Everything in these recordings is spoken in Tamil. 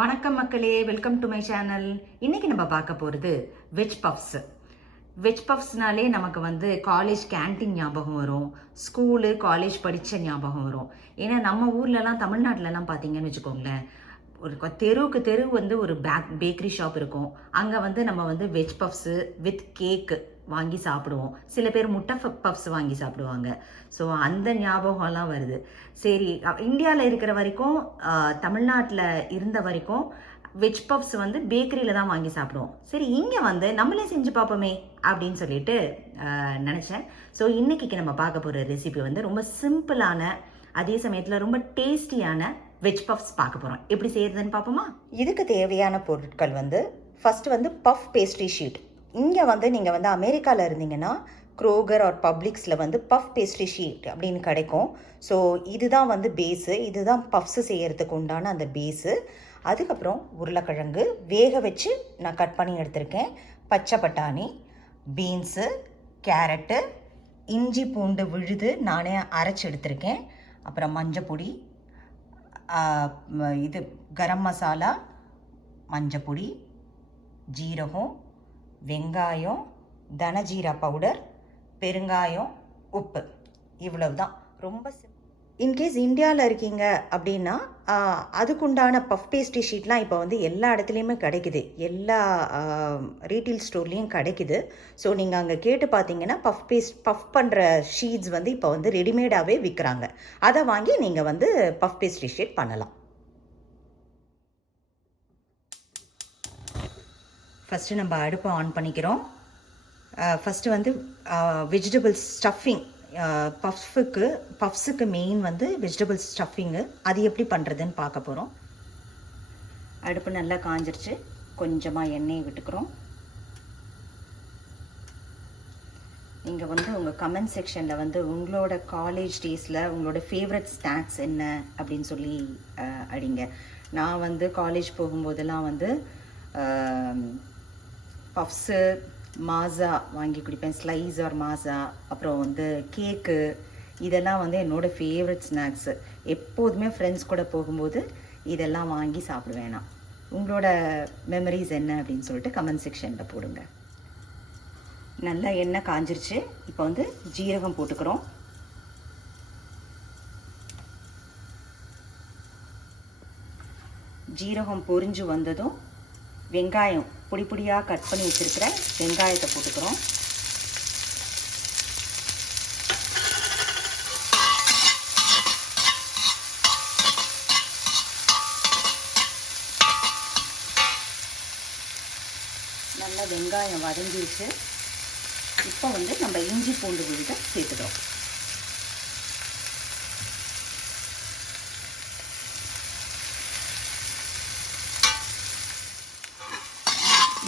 வணக்கம் மக்களே, வெல்கம் டு மை சேனல். இன்னைக்கு நம்ம பார்க்க போகிறது வெஜ் பஃப்ஸ். வெஜ் பஃப்ஸ்னாலே நமக்கு காலேஜ் கேன்டீன் ஞாபகம் வரும், ஸ்கூலு காலேஜ் படித்த ஞாபகம் வரும். ஏன்னா நம்ம ஊர்லலாம் தமிழ்நாட்டிலலாம் பார்த்தீங்கன்னு வச்சுக்கோங்களேன், ஒரு தெருவுக்கு தெரு ஒரு பேக்கரி ஷாப் இருக்கும். அங்கே நம்ம வெஜ் பஃப்ஸு வித் கேக்கு வாங்கி சாப்பிடுவோம். சில பேர் முட்டை பஃப்ஸ் வாங்கி சாப்பிடுவாங்க. ஸோ அந்த ஞாபகம்லாம் வருது. சரி, இந்தியாவில் இருக்கிற வரைக்கும், தமிழ்நாட்டில் இருந்த வரைக்கும் வெஜ் பஃப்ஸ் பேக்கரியில் தான் வாங்கி சாப்பிடுவோம். சரி, இங்கே நம்மளே செஞ்சு பார்ப்போமே அப்படின்னு சொல்லிட்டு நினச்சேன். ஸோ இன்றைக்கி நம்ம பார்க்க போகிற ரெசிபி ரொம்ப சிம்பிளான, அதே சமயத்தில் ரொம்ப டேஸ்டியான வெஜ் பஃப்ஸ் பார்க்க போகிறோம். எப்படி செய்யறதுன்னு பார்ப்போமா? இதுக்கு தேவையான பொருட்கள் ஃபர்ஸ்ட் பஃப் பேஸ்ட்ரி ஷீட். இங்கே நீங்கள் அமெரிக்காவில் இருந்தீங்கன்னா க்ரோகர் ஆர் பப்ளிக்ஸில் பஃப் பேஸ்ட்ரி ஷீட் அப்படின்னு கிடைக்கும். ஸோ இதுதான் பேஸு, இதுதான் பஃப்ஸு செய்கிறதுக்கு உண்டான அந்த பேஸு. அதுக்கப்புறம் உருளைக்கிழங்கு வேக வச்சு நான் கட் பண்ணி எடுத்திருக்கேன், பச்சை பட்டாணி, பீன்ஸு, கேரட்டு, இஞ்சி பூண்டு விழுது நானே அரைச்சி எடுத்திருக்கேன், அப்புறம் மஞ்சப்பொடி, இது கரம் மசாலா, மஞ்சப்பொடி, ஜீரகம், வெங்காயம், தனஜீரா பவுடர், பெருங்காயம், உப்பு. இவ்வளவு தான். ரொம்ப இன்கேஸ் இந்தியாவில் இருக்கீங்க அப்படின்னா அதுக்குண்டான பஃப் பேஸ்ட்ரி ஷீட்லாம் இப்போ எல்லா இடத்துலையுமே கிடைக்குது, எல்லா ரீட்டெயில் ஸ்டோர்லேயும் கிடைக்குது. ஸோ நீங்கள் அங்கே கேட்டு பார்த்தீங்கன்னா பஃப் பண்ணுற ஷீட்ஸ் இப்போ ரெடிமேடாகவே விற்கிறாங்க. அதை வாங்கி நீங்கள் பஃப் பேஸ்ட்ரி ஷீட் பண்ணலாம். ஃபஸ்ட்டு நம்ம அடுப்பை ஆன் பண்ணிக்கிறோம். ஃபஸ்ட்டு வெஜிடபிள் ஸ்டஃபிங், பஃப்ஸுக்கு மெயின் வெஜிடபிள் ஸ்டஃபிங்கு. அது எப்படி பண்ணுறதுன்னு பார்க்க போகிறோம். அடுப்பு நல்லா காஞ்சிருச்சு, கொஞ்சமாக எண்ணெயை விட்டுக்கிறோம். நீங்கள் உங்கள் கமெண்ட் செக்ஷனில் உங்களோட காலேஜ் டேஸில் உங்களோட ஃபேவரட் ஸ்நாக்ஸ் என்ன அப்படின்னு சொல்லி அடிங்க. நான் காலேஜ் போகும்போதெல்லாம் பஃப்ஸு, மாஸா வாங்கி குடிப்பேன், ஸ்லைஸ் ஆர் மாஸா. அப்புறம் கேக்கு, இதெல்லாம் என்னோடய ஃபேவரட் ஸ்நாக்ஸு. எப்போதுமே ஃப்ரெண்ட்ஸ் கூட போகும்போது இதெல்லாம் வாங்கி சாப்பிடுவேன் நான். உங்களோட மெமரிஸ் என்ன அப்படின்னு சொல்லிட்டு கமெண்ட் செக்ஷனில் போடுங்க. நல்லா எண்ணெய் காஞ்சிருச்சு. இப்போ ஜீரகம் போட்டுக்கிறோம். ஜீரகம் பொரிஞ்சு வந்ததும் வெங்காயம், பொடி பொடியாக கட் பண்ணி வச்சுருக்கிற வெங்காயத்தை போட்டுக்கிறோம். நல்லா வெங்காயம் வதங்கிருச்சு. இப்போ நம்ம இஞ்சி பூண்டு விழுதை சேர்த்துக்கிறோம்.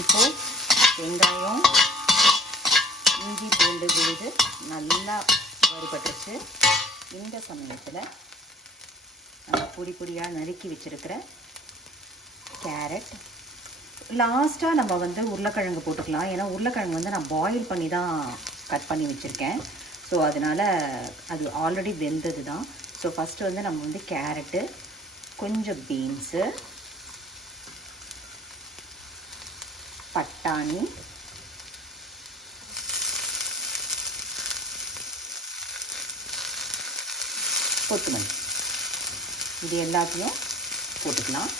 இப்போ வெங்காயம், இஞ்சி பூண்டு விழுது நல்லா வறுபட்டுருச்சு. இந்த சமயத்தில் நம்ம பொடி பொடியாக நறுக்கி வச்சுருக்கிற கேரட், லாஸ்ட்டாக நம்ம உருளைக்கிழங்கு போட்டுக்கலாம். ஏன்னா உருளைக்கிழங்கு நான் பாயில் பண்ணி தான் கட் பண்ணி வச்சுருக்கேன். ஸோ அதனால் அது ஆல்ரெடி வெந்தது தான். ஸோ ஃபஸ்ட்டு நம்ம கேரட்டு, கொஞ்சம் பீன்ஸு, பட்டாணி, கொத்தமல்லி, இது எல்லாத்தையும் போட்டுக்கலாம்.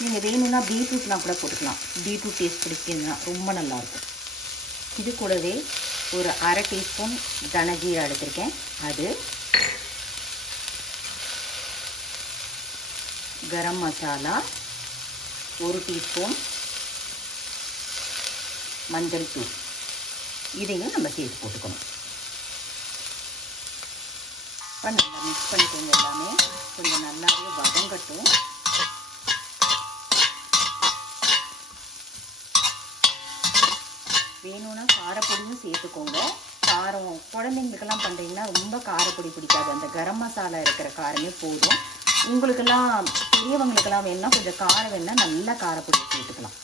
நீங்கள் வேணும்னா பீட்ரூட்லாம் கூட போட்டுக்கலாம். பீட்ரூட் டேஸ்ட் பிடிக்குதுன்னா ரொம்ப நல்லாயிருக்கும். இது கூடவே ஒரு அரை டீஸ்பூன் தனஜீரா எடுத்திருக்கேன், அது, கரம் மசாலா 1 டீஸ்பூன், மஞ்சள் தூள், இதையும் நம்ம சேர்த்து போட்டுக்கணும். இப்போ நல்லா மிக்ஸ் பண்ணிக்கோங்க. எல்லாமே கொஞ்சம் நல்லாவே வதங்கட்டும். வேணும்னா காரப்பொடியும் சேர்த்துக்கோங்க. காரம் குழந்தைங்களுக்கெல்லாம் பண்ணுறீங்கன்னா ரொம்ப காரப்பொடி பிடிக்காது, அந்த கரம் மசாலா இருக்கிற காரமே போதும். உங்களுக்கெல்லாம் பெரியவங்களுக்கெல்லாம் வேணும்னா கொஞ்சம் காரம் வேணும்னா நல்லா காரப்பொடி சேர்த்துக்கலாம்.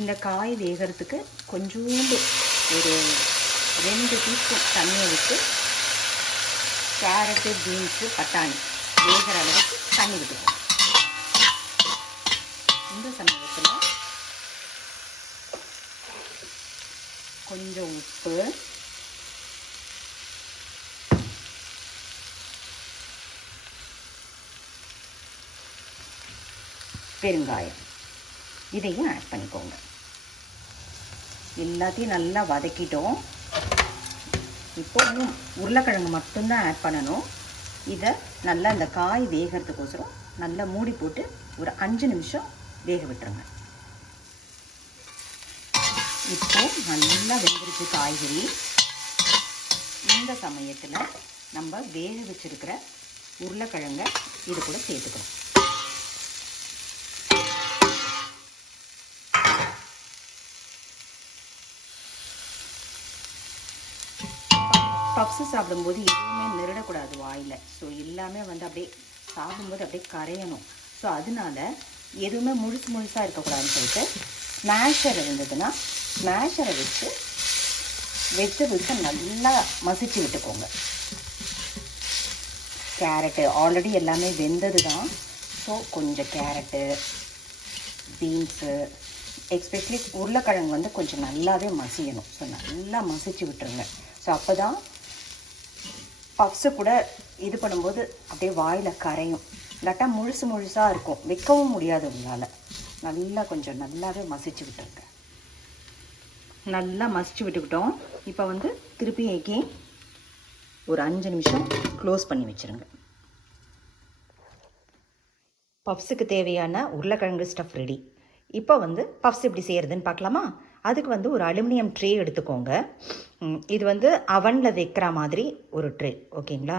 இந்த காய் வேகிறதுக்கு கொஞ்சோண்டு ஒரு 2 டீஸ்பூன் தண்ணியை விட்டு கேரட்டு, பீன்ஸு, பட்டாணி வேகிற அளவுக்கு தண்ணி விட்டுக்கணும். இந்த சமயத்தில் கொஞ்சம் உப்பு, பெருங்காயம் இதையும் ஆட் பண்ணிக்கோங்க. எல்லாத்தையும் நல்லா வதக்கிட்டோம். இப்போ உருளைக்கிழங்கு மட்டும்தான் ஆட் பண்ணணும். இதை நல்லா இந்த காய் வேகிறதுக்கோசரம் நல்லா மூடி போட்டு ஒரு 5 நிமிஷம் வேக விட்டுருங்க. இப்போ நல்லா வெந்திருச்சு காய்கறி. இந்த சமயத்தில் நம்ம வேக வச்சிருக்கிற உருளைக்கிழங்கை இது கூட சேர்த்துக்கணும். பப்ஸு சாப்பிடும்போது எதுவுமே நிறுடக்கூடாது வாயில். ஸோ எல்லாமே வந்து அப்படியே சாப்பிடும்போது அப்படியே கரையணும். ஸோ அதனால எதுவுமே முழுசாக இருக்கக்கூடாதுன்னு சொல்லிட்டு ஸ்மாஷர் இருந்ததுன்னா ஸ்மாஷரை வச்சு வெஜிடபிள்ஸை நல்லா மசிச்சு விட்டுக்கோங்க. கேரட்டு ஆல்ரெடி எல்லாமே வெந்தது தான். ஸோ கொஞ்சம் கேரட்டு, பீன்ஸு, எஸ்பெஷலி உருளைக்கிழங்கு வந்து கொஞ்சம் நல்லாவே மசியணும். ஸோ நல்லா மசிச்சு விட்டுருங்க. ஸோ அப்போ தான் பப்ஸு கூட இது பண்ணும்போது அப்படியே வாயில் கரையும். இல்லாட்டா முழுசாக இருக்கும், வைக்கவும் முடியாது உங்களால். நல்லா கொஞ்சம் நல்லாவே மசிச்சு விட்டுருங்க. நல்லா மசிச்சு விட்டுக்கிட்டோம். இப்போ வந்து திருப்பி எகெயின் ஒரு 5 நிமிஷம் க்ளோஸ் பண்ணி வச்சுருங்க. பப்ஸுக்கு தேவையான உருளைக்கிழங்கு ஸ்டஃப் ரெடி. இப்போ வந்து பப்ஸ் எப்படி செய்கிறதுன்னு பார்க்கலாமா? அதுக்கு வந்து ஒரு அலுமினியம் ட்ரே எடுத்துக்கோங்க. இது வந்து அவனில் வைக்கிற மாதிரி ஒரு ட்ரே, ஓகேங்களா?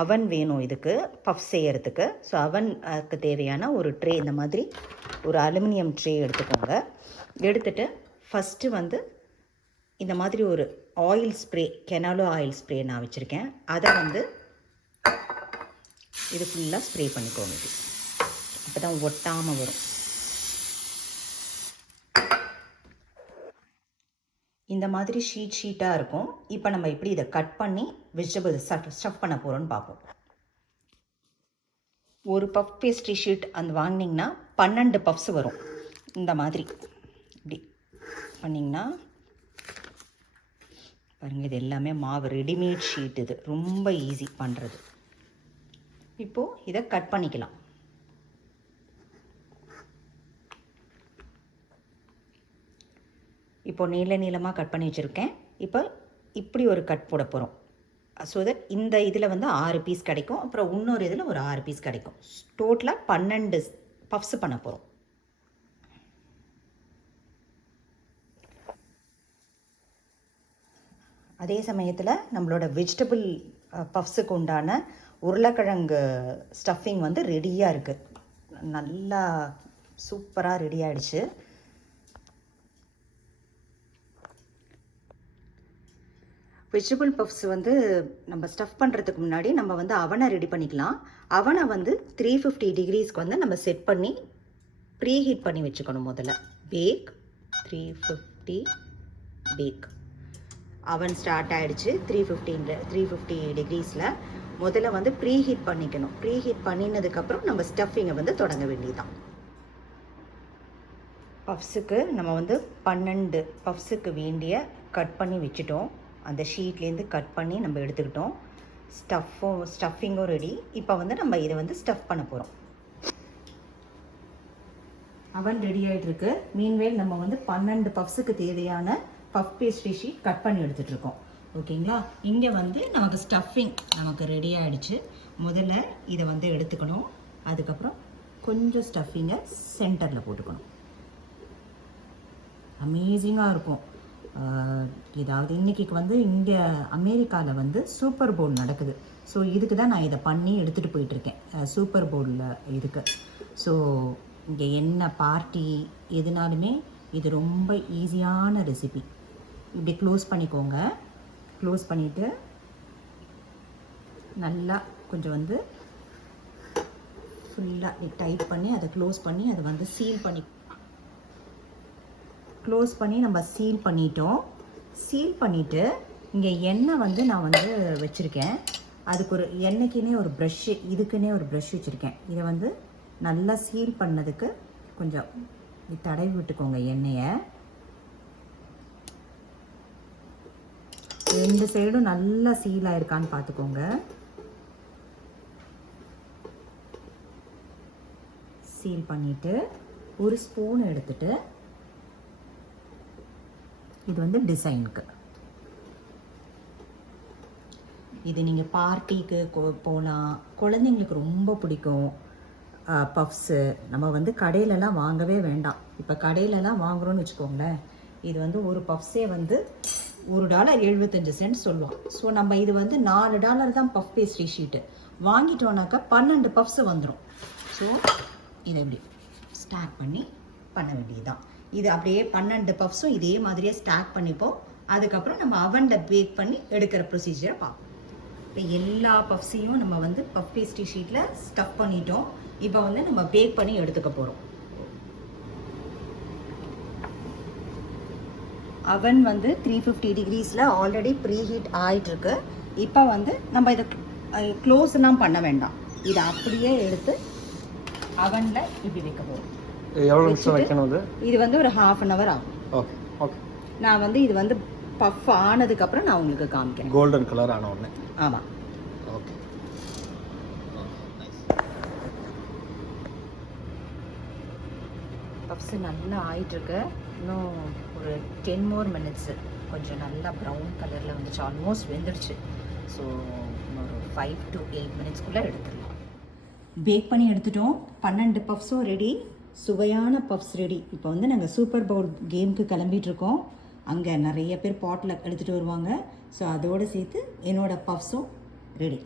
அவன் வேணும் இதுக்கு பஃப் செய்யறதுக்கு. ஸோ அவனுக்கு தேவையான ஒரு ட்ரே, இந்த மாதிரி ஒரு அலுமினியம் ட்ரே எடுத்துக்கோங்க. எடுத்துகிட்டு ஃபஸ்ட்டு வந்து இந்த மாதிரி ஒரு ஆயில் ஸ்ப்ரே, கெனாலோ ஆயில் ஸ்ப்ரே நான் வச்சுருக்கேன். அதை வந்து இது ஃபுல்லாக ஸ்ப்ரே பண்ணிக்கோங்க. இது அப்போ தான் ஒட்டாமல் வரும். இந்த மாதிரி ஷீட்டாக இருக்கும். இப்போ நம்ம எப்படி இதை கட் பண்ணி வெஜிடபிள் ஸ்டஃப் பண்ண போகிறோன்னு பார்ப்போம். ஒரு பஃப் பேஸ்ட்ரி ஷீட் அந்த வாங்கினீங்கன்னா 12 பஃப்ஸ் வரும். இந்த மாதிரி இப்படி பண்ணிங்கன்னா பாருங்கள், இது எல்லாமே மாவு ரெடிமேட் ஷீட். இது ரொம்ப ஈஸி பண்ணுறது. இப்போது இதை கட் பண்ணிக்கலாம். இப்போ நீளமாக கட் பண்ணி வச்சுருக்கேன். இப்போ இப்படி ஒரு கட் போட போகிறோம். ஸோ தட் இந்த இதில் வந்து 6 பீஸ் கிடைக்கும். அப்புறம் இன்னொரு இதில் ஒரு 6 பீஸ் கிடைக்கும். டோட்டலாக 12 பஃப்ஸ் பண்ண போகிறோம். அதே சமயத்தில் நம்மளோட வெஜிடபிள் பஃப்ஸுக்கு உண்டான உருளைக்கிழங்கு ஸ்டஃபிங் வந்து ரெடியாக இருக்குது. நல்லா சூப்பராக ரெடி ஆகிடுச்சு. வெஜிடபிள் பஃப்ஸ் வந்து நம்ம ஸ்டஃப் பண்ணுறதுக்கு முன்னாடி நம்ம வந்து அவனை ரெடி பண்ணிக்கலாம். அவனை வந்து 350 டிகிரிஸ்க்கு வந்து நம்ம செட் பண்ணி ப்ரீ ஹீட் பண்ணி வச்சுக்கணும். முதல்ல பேக் 350 பேக். அவன் ஸ்டார்ட் ஆகிடுச்சு 350 டிகிரிஸில். முதல்ல வந்து ப்ரீ ஹீட் பண்ணிக்கணும். ப்ரீ ஹீட் பண்ணினதுக்கப்புறம் நம்ம ஸ்டஃபிங்கை வந்து தொடங்க வேண்டியதுதான். பஃப்ஸுக்கு நம்ம வந்து 12 பஃப்ஸுக்கு வேண்டிய கட் பண்ணி வச்சுட்டோம். அந்த ஷீட்லேருந்து கட் பண்ணி நம்ம எடுத்துக்கிட்டோம். ஸ்டஃபிங்கும் ரெடி. இப்போ வந்து நம்ம இதை வந்து ஸ்டஃப் பண்ண போகிறோம். அவன் ரெடி ஆகிட்டுருக்கு. மீன்வேல் நம்ம வந்து 12 பஃப்ஸுக்கு தேவையான பஃப் பேஸ்ட்ரி ஷீட் கட் பண்ணி எடுத்துகிட்ருக்கோம். ஓகேங்களா? இங்கே வந்து நமக்கு ஸ்டஃபிங் நமக்கு ரெடி ஆகிடுச்சு. முதல்ல இதை வந்து எடுத்துக்கணும். அதுக்கப்புறம் கொஞ்சம் ஸ்டஃபிங்கை சென்டரில் போட்டுக்கணும். அமேசிங்காக இருக்கும். இதாவது இன்றைக்கி வந்து இங்கே அமெரிக்காவில் வந்து சூப்பர் பவுல் நடக்குது. ஸோ இதுக்கு தான் நான் இதை பண்ணி எடுத்துகிட்டு போயிட்டுருக்கேன். சூப்பர் பவுலில் இதுக்கு. ஸோ இங்கே என்ன பார்ட்டி எதுனாலுமே இது ரொம்ப ஈஸியான ரெசிபி. இப்படி க்ளோஸ் பண்ணிக்கோங்க. க்ளோஸ் பண்ணிவிட்டு நல்லா கொஞ்சம் வந்து ஃபுல்லாக டைட் பண்ணி அதை க்ளோஸ் பண்ணி அதை வந்து சீல் பண்ணி நம்ம சீல் பண்ணிட்டோம். சீல் பண்ணிவிட்டு இங்கே எண்ணெய் வந்து நான் வந்து வச்சுருக்கேன். அதுக்கு ஒரு எண்ணெய்க்குன்னே ஒரு ப்ரஷ்ஷு, இதுக்குன்னே ஒரு ப்ரஷ் வச்சுருக்கேன். இதை வந்து நல்லா சீல் பண்ணதுக்கு கொஞ்சம் தடவி விட்டுக்கோங்க எண்ணெயை. 2 சைடும் நல்லா சீல் ஆயிருக்கான்னு பார்த்துக்கோங்க. சீல் பண்ணிவிட்டு ஒரு ஸ்பூன் எடுத்துட்டு, இது வந்து டிசைனுக்கு, இது நீங்கள் பார்ட்டிக்கு போகலாம். குழந்தைங்களுக்கு ரொம்ப பிடிக்கும் பஃப்ஸு. நம்ம வந்து கடையிலலாம் வாங்கவே வேண்டாம். இப்போ கடையிலலாம் வாங்குகிறோன்னு வச்சுக்கோங்களேன், இது வந்து ஒரு பஃப்ஸே வந்து $1.75 சொல்லுவோம். ஸோ நம்ம இது வந்து $4 தான் பஃப் பேஸ்ட்ரி ஷீட்டு. வாங்கிட்டோன்னாக்கா 12 பஃப்ஸு வந்துடும். ஸோ இதை இப்படி ஸ்டாக் பண்ணி பண்ண வேண்டியதுதான். இது அப்படியே 12 பஃப்ஸும் இதே மாதிரியே ஸ்டாக் பண்ணிப்போம். அதுக்கப்புறம் நம்ம அவனில் பேக் பண்ணி எடுக்கிற ப்ரொசீஜரை பார்ப்போம். இப்போ எல்லா பஃப்ஸையும் நம்ம வந்து பஃப் பேஸ்ட்ரி ஷீட்டில் ஸ்டஃப் பண்ணிட்டோம். இப்போ வந்து நம்ம பேக் பண்ணி எடுத்துக்க போகிறோம். அவன் வந்து 350 டிகிரிஸில் ஆல்ரெடி ப்ரீ ஹீட் ஆகிட்டுருக்கு. இப்போ வந்து நம்ம இதை க்ளோஸ்லாம் பண்ண வேண்டாம். இதை அப்படியே எடுத்து அவனில் இப்படி வைக்க போகிறோம். எவ்வளோ நிமிஷம் வைக்கணும்? இது வந்து ஒரு 1/2 hour ஆகும். Okay okay. நான் வந்து இது வந்து பஃப் ஆனதுக்கப்புறம் நான் உங்களுக்கு காமிக்கிறேன். கோல்டன் கலர் ஆன உடனே. ஆமாம். ஓகே. பஃப்ஸு நல்லா ஆயிட்டுருக்கு. இன்னும் ஒரு 10 more minutes கொஞ்சம் நல்லா ப்ரௌன் கலரில் வந்துச்சு. ஆல்மோஸ்ட் வெந்துடுச்சு. ஸோ ஒரு 5 to 8 minutesக்குள்ளே எடுத்துடலாம். பேக் பண்ணி எடுத்துட்டோம். 12 பஃப்ஸும் ரெடி. சுவையான பஃப்ஸ் ரெடி. இப்போ வந்து நாங்கள் சூப்பர் பவுல் கேமுக்கு கிளம்பிகிட்ருக்கோம். அங்கே நிறைய பேர் பாட்டில் எடுத்துகிட்டு வருவாங்க. ஸோ அதோடு சேர்த்து என்னோடய பஃப்ஸும் ரெடி.